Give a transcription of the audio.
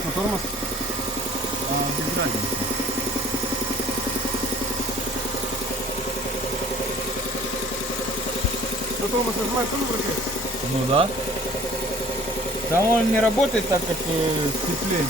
нажимаешь на тормоз. Без разницы. На тормоз нажимаешь, тоже вращаешь? Ну да. Там он не работает так, как сцепление.